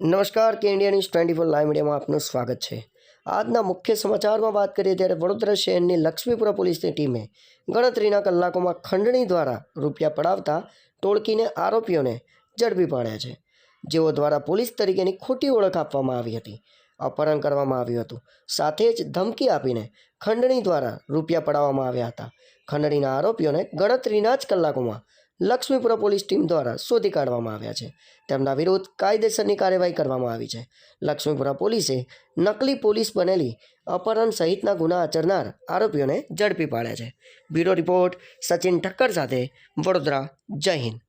નમસ્કાર, કે India news twenty four live મીડિયામાં આપનું સ્વાગત છે. આજના મુખ્ય સમાચારમાં વાત કરીએ ત્યારે વડોદરા શહેરની લક્ષ્મીપુરા પોલીસની ટીમે ગણતરીના કલાકોમાં ખંડણી દ્વારા રૂપિયા પડાવતા ટોળકીને આરોપીઓને ઝડપી પાડ્યા છે. જેઓ દ્વારા પોલીસ તરીકેની ખોટી ઓળખ આપવામાં આવી હતી. અપહરણ કરવામાં આવ્યું હતું. સાથે જ ધમકી આપીને ખંડણી દ્વારા રૂપિયા પડાવવામાં આવ્યા હતા. ખંડણીના આરોપીઓને ગણતરીના જ કલાકોમાં લક્ષ્મીપુરા પોલીસ ટીમ દ્વારા શોધી કાઢવામાં આવ્યા છે. તેમના વિરુદ્ધ કાયદેસરની કાર્યવાહી કરવામાં આવી છે. લક્ષ્મીપુરા પોલીસે નકલી પોલીસ બનેલી અપહરણ સહિતના ગુના આચરનાર આરોપીઓને ઝડપી પાડ્યા છે. બ્યુરો રિપોર્ટ સચિન ઠક્કર સાથે વડોદરા, જય હિન્દ.